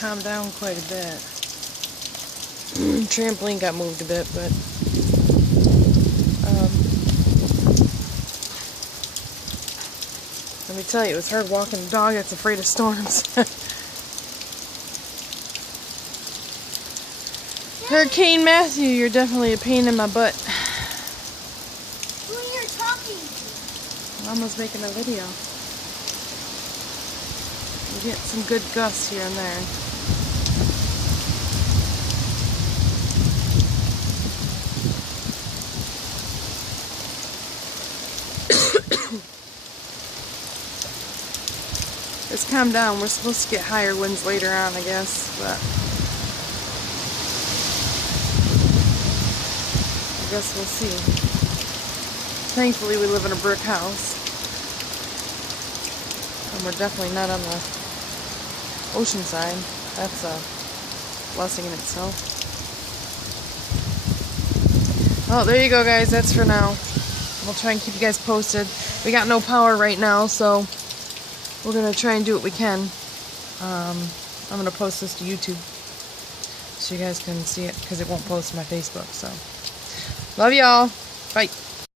calmed down quite a bit. Trampoline got moved a bit, but let me tell you, it's hard walking a dog that's afraid of storms. Hurricane Matthew, you're definitely a pain in my butt. Who are you talking to? Mama's making a video. We get some good gusts here and there. It's calmed down. We're supposed to get higher winds later on, I guess, but I guess we'll see. Thankfully, we live in a brick house, and we're definitely not on the ocean side. That's a blessing in itself. Well, there you go, guys. That's for now. We'll try and keep you guys posted. We got no power right now, so we're going to try and do what we can. I'm going to post this to YouTube so you guys can see it, because it won't post to my Facebook. So, love y'all. Bye.